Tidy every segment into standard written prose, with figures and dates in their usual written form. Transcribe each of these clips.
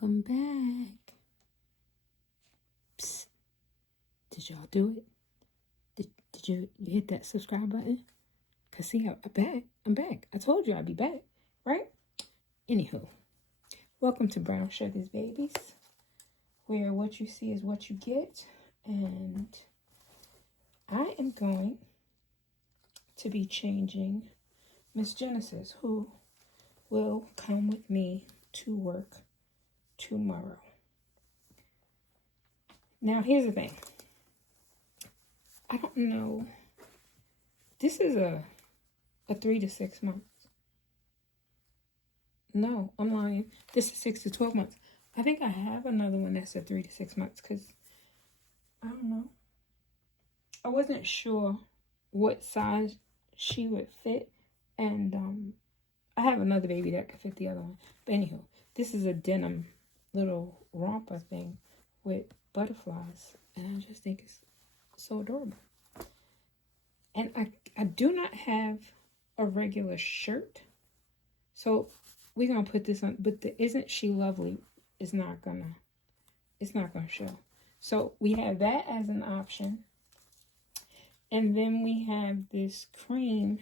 Welcome back. Psst. Did y'all do it? Did you hit that subscribe button? Cause see, I'm back. I'm back. I told you I'd be back, right? Anywho, welcome to Brown Sugar's Babies, where what you see is what you get, and I am going to be changing Miss Genesis, who will come with me to work tomorrow. Now, here's the thing. I don't know. This is a 3 to 6 months. No, I'm lying. This is 6 to 12 months. I think I have another one that's a 3 to 6 months because I don't know. I wasn't sure what size she would fit, and I have another baby that could fit the other one. But anywho, this is a denim little romper thing with butterflies, and I just think it's so adorable. And I do not have a regular shirt, so we're gonna put this on. But the "Isn't She Lovely" is not gonna show. So we have that as an option, and then we have this cream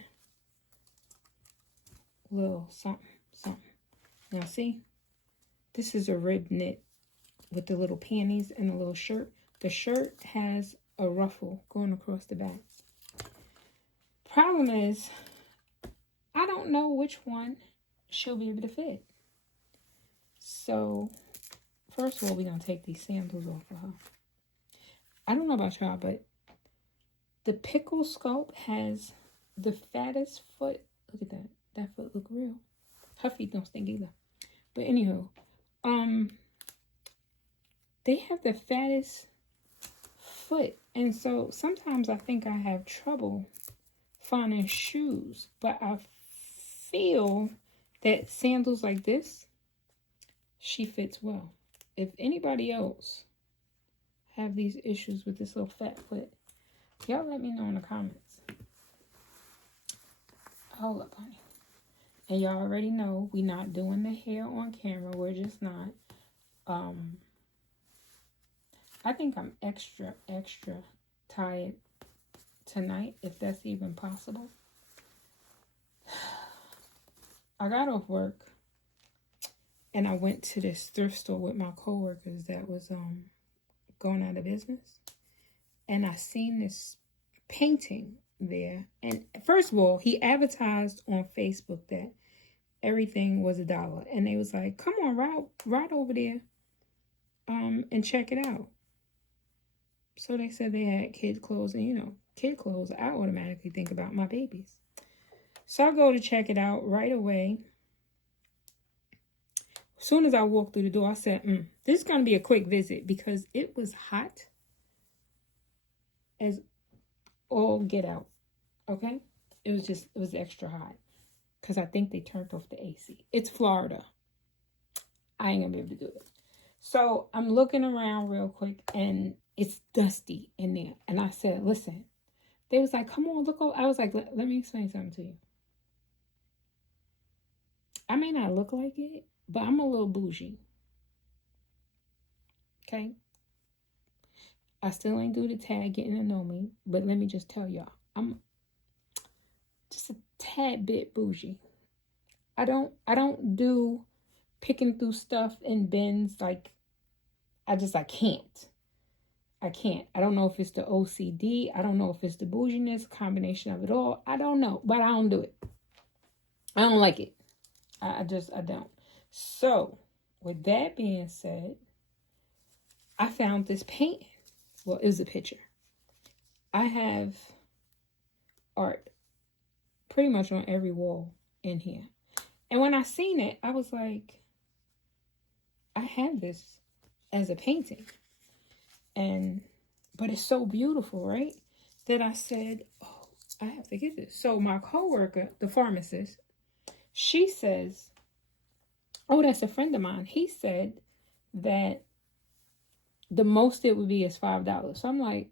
little something. Now see, this is a rib knit with the little panties and a little shirt. The shirt has a ruffle going across the back. Problem is, I don't know which one she'll be able to fit. So, first of all, we're going to take these sandals off of her. I don't know about y'all, but the Pickle Sculpt has the fattest foot. Look at that. That foot look real. Her feet don't stink either. But anywho, they have the fattest foot. And so sometimes I think I have trouble finding shoes, but I feel that sandals like this, she fits well. If anybody else have these issues with this little fat foot, y'all let me know in the comments. Hold up, honey. And y'all already know we not doing the hair on camera. We're just not. I think I'm extra tired tonight, if that's even possible. I got off work and I went to this thrift store with my coworkers that was going out of business, and I seen this painting there. And first of all, he advertised on Facebook that everything was $1, and they was like, "Come on, ride over there, and check it out." So they said they had kid clothes, and kid clothes, I automatically think about my babies. So I go to check it out right away. As soon as I walked through the door, I said, this is going to be a quick visit, because it was hot as all get out, okay? It was extra hot, because I think they turned off the AC. It's Florida. I ain't going to be able to do it. So I'm looking around real quick, and it's dusty in there. And I said, listen. They was like, come on, look over. I was like, let me explain something to you. I may not look like it, but I'm a little bougie. Okay? I still ain't do the tag getting to know me, but let me just tell y'all, I'm just a tad bit bougie. I don't do picking through stuff in bins. Like, I can't. I can't. I don't know if it's the OCD. I don't know if it's the bouginess, combination of it all. I don't know, but I don't do it. I don't like it. I don't. So, with that being said, I found this painting. Well, it was a picture. I have art pretty much on every wall in here. And when I seen it, I was like, I have this as a painting. But it's so beautiful, right? That I said, oh, I have to get this. So my coworker, the pharmacist, she says, oh, that's a friend of mine. He said that the most it would be is $5. So I'm like,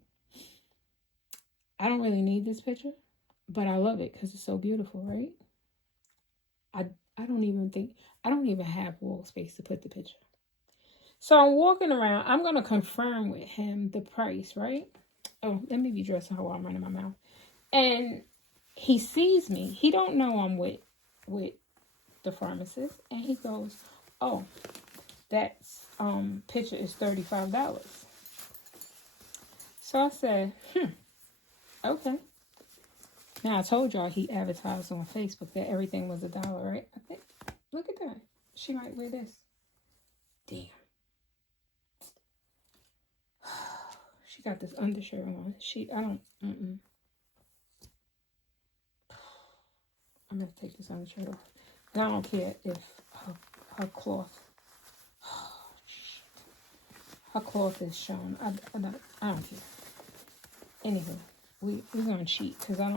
I don't really need this picture, but I love it because it's so beautiful, right? I don't even have wall space to put the picture. So I'm walking around. I'm going to confirm with him the price, right? Oh, let me be dressed how I'm running my mouth. And he sees me. He don't know I'm with the pharmacist. And he goes, oh, that's picture is $35. So I said, okay. Now I told y'all he advertised on Facebook that everything was $1, right? I think, look at that. She might wear this. Damn. She got this undershirt on. I'm gonna take this undershirt off. And I don't care if her cloth, her cloth is shown. I don't care. Anywho, we're gonna cheat because I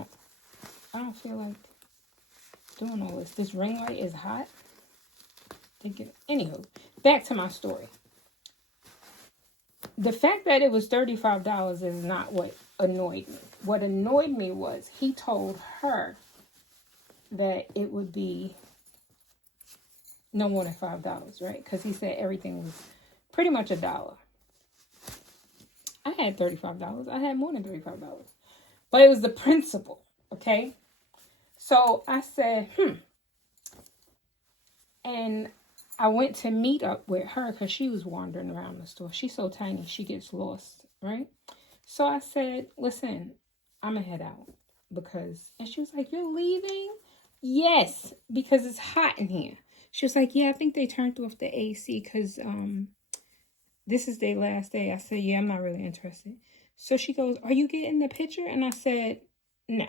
don't feel like doing all this. This ring light is hot. Anywho, back to my story. The fact that it was $35 is not what annoyed me. What annoyed me was he told her that it would be no more than $5, right? Because he said everything was pretty much $1. I had $35. I had more than $35. But it was the principle, okay? So I said, And I went to meet up with her because she was wandering around the store. She's so tiny, she gets lost, right? So I said, listen, I'm going to head out because, and she was like, you're leaving? Yes, because it's hot in here. She was like, yeah, I think they turned off the AC because this is their last day. I said, yeah, I'm not really interested. So she goes, are you getting the picture? And I said, no.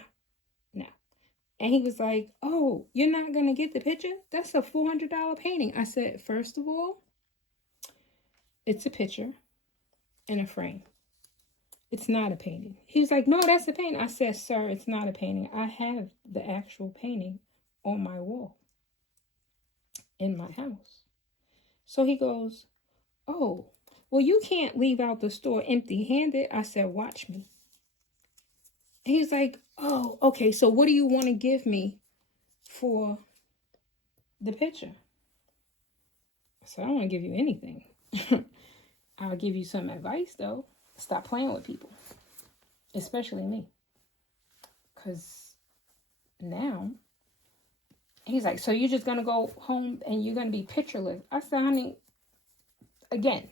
And he was like, oh, you're not going to get the picture? That's a $400 painting. I said, first of all, it's a picture in a frame. It's not a painting. He was like, no, that's a painting. I said, sir, it's not a painting. I have the actual painting on my wall in my house. So he goes, oh, well, you can't leave out the store empty-handed. I said, watch me. And he's like, oh, okay, so what do you want to give me for the picture? So I don't want to give you anything. I'll give you some advice, though. Stop playing with people, especially me. Because now, he's like, so you're just going to go home and you're going to be pictureless? I said, honey, again,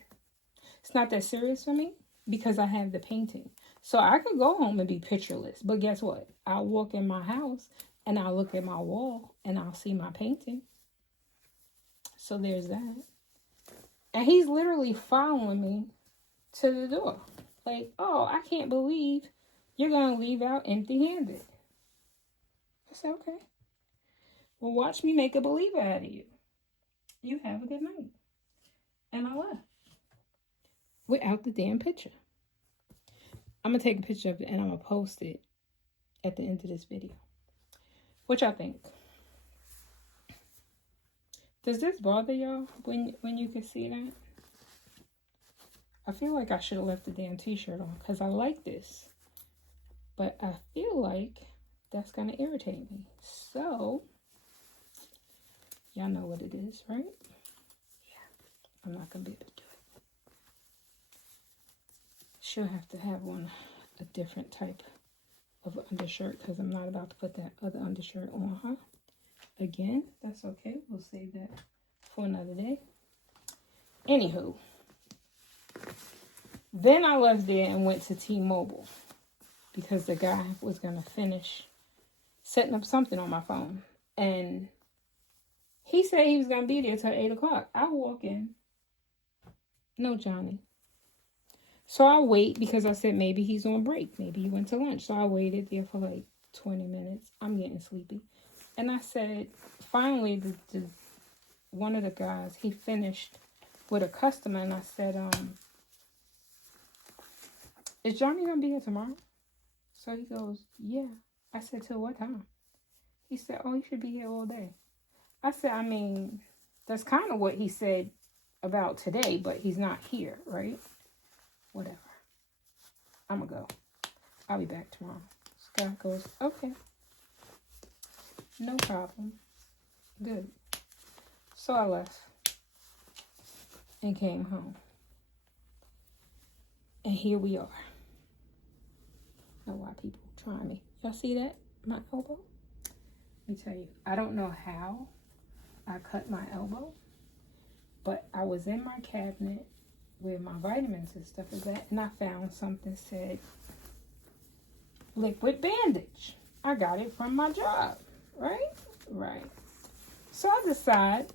it's not that serious for me because I have the painting. So I could go home and be pictureless. But guess what? I'll walk in my house and I'll look at my wall and I'll see my painting. So there's that. And he's literally following me to the door. Like, oh, I can't believe you're going to leave out empty-handed. I said, okay. Well, watch me make a believer out of you. You have a good night. And I left. Without the damn picture. I'm going to take a picture of it and I'm going to post it at the end of this video. What y'all think? Does this bother y'all when you can see that? I feel like I should have left the damn t-shirt on because I like this. But I feel like that's going to irritate me. So, y'all know what it is, right? Yeah, I'm not going to be able to do it. She'll have to have a different type of undershirt because I'm not about to put that other undershirt on her. Again, that's okay. We'll save that for another day. Anywho, then I left there and went to T-Mobile because the guy was going to finish setting up something on my phone. And he said he was going to be there till 8 o'clock. I walk in. No, Johnny. So I wait because I said maybe he's on break. Maybe he went to lunch. So I waited there for like 20 minutes. I'm getting sleepy. And I said, finally, one of the guys, he finished with a customer. And I said, is Johnny going to be here tomorrow? So he goes, yeah. I said, till what time? He said, oh, he should be here all day. I said, I mean, that's kind of what he said about today, but he's not here, right? Whatever. I'm going to go. I'll be back tomorrow. Scott goes, okay. No problem. Good. So I left. and came home. And here we are. I don't know why people try me. Y'all see that? My elbow? Let me tell you, I don't know how I cut my elbow, but I was in my cabinet where my vitamins and stuff is at, and I found something said liquid bandage. I got it from my job, right? Right. So I decide,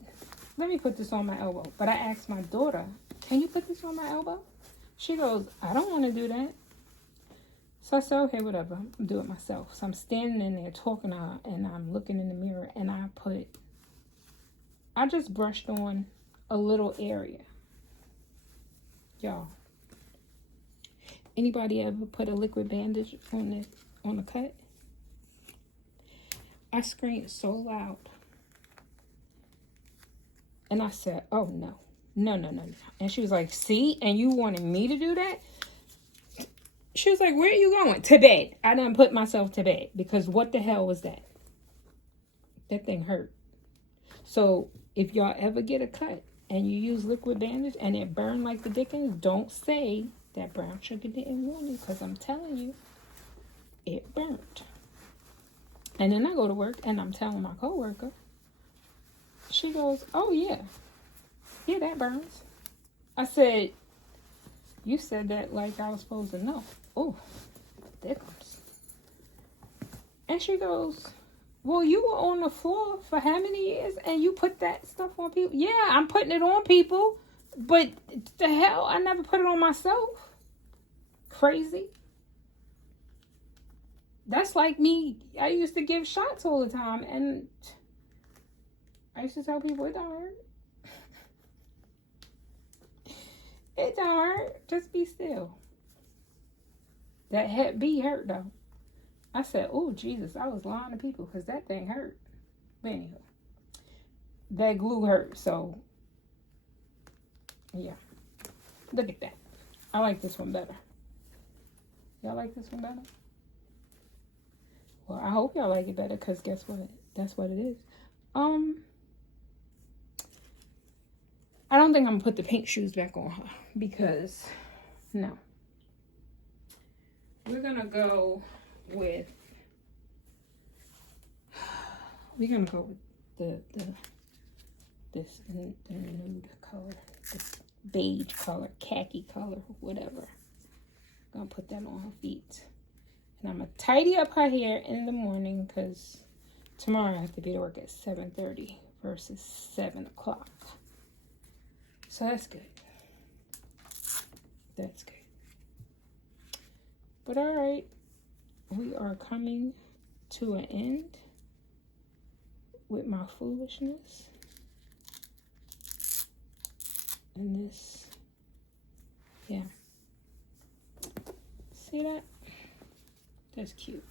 let me put this on my elbow. But I asked my daughter, can you put this on my elbow? She goes, I don't want to do that. So I said, okay, whatever. I'll do it myself. So I'm standing in there talking to her, and I'm looking in the mirror, and I just brushed on a little area. Y'all, anybody ever put a liquid bandage on the cut? I screamed so loud. And I said, oh, no. No. And she was like, see? And you wanted me to do that? She was like, where are you going? To bed. I done put myself to bed. Because what the hell was that? That thing hurt. So if y'all ever get a cut and you use liquid bandage and it burned like the dickens, don't say that brown sugar didn't warn you. Because I'm telling you, it burnt. And then I go to work and I'm telling my coworker. She goes, oh, yeah. Yeah, that burns. I said, you said that like I was supposed to know. Oh, there comes. And she goes, well, you were on the floor for how many years and you put that stuff on people? Yeah, I'm putting it on people, but the hell, I never put it on myself. Crazy. That's like me. I used to give shots all the time, and I used to tell people it don't hurt. It don't hurt. Just be still. That Hep B hurt though. I said, oh Jesus, I was lying to people because that thing hurt. But anyway, that glue hurt. So yeah, look at that. I like this one better. Y'all like this one better? Well, I hope y'all like it better because guess what? That's what it is. I don't think I'm gonna put the pink shoes back on her because no. We're gonna go with the nude color, this beige color, khaki color, whatever. Gonna put that on her feet. And I'm gonna tidy up her hair in the morning because tomorrow I have to be to work at 7:30 versus 7 o'clock. So that's good. That's good. But all right, we are coming to an end with my foolishness. And this, yeah. See that? That's cute.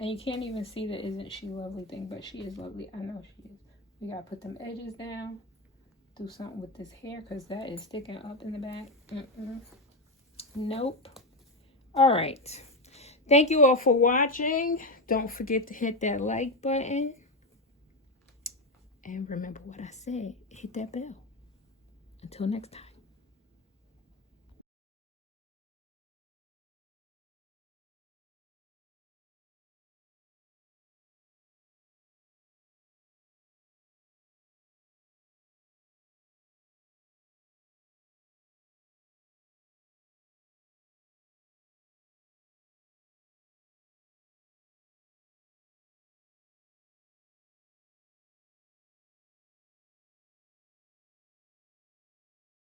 And you can't even see the isn't she lovely thing, but she is lovely. I know she is. We gotta put them edges down. Do something with this hair because that is sticking up in the back. Nope. All right. Thank you all for watching. Don't forget to hit that like button. And remember what I said. Hit that bell. Until next time.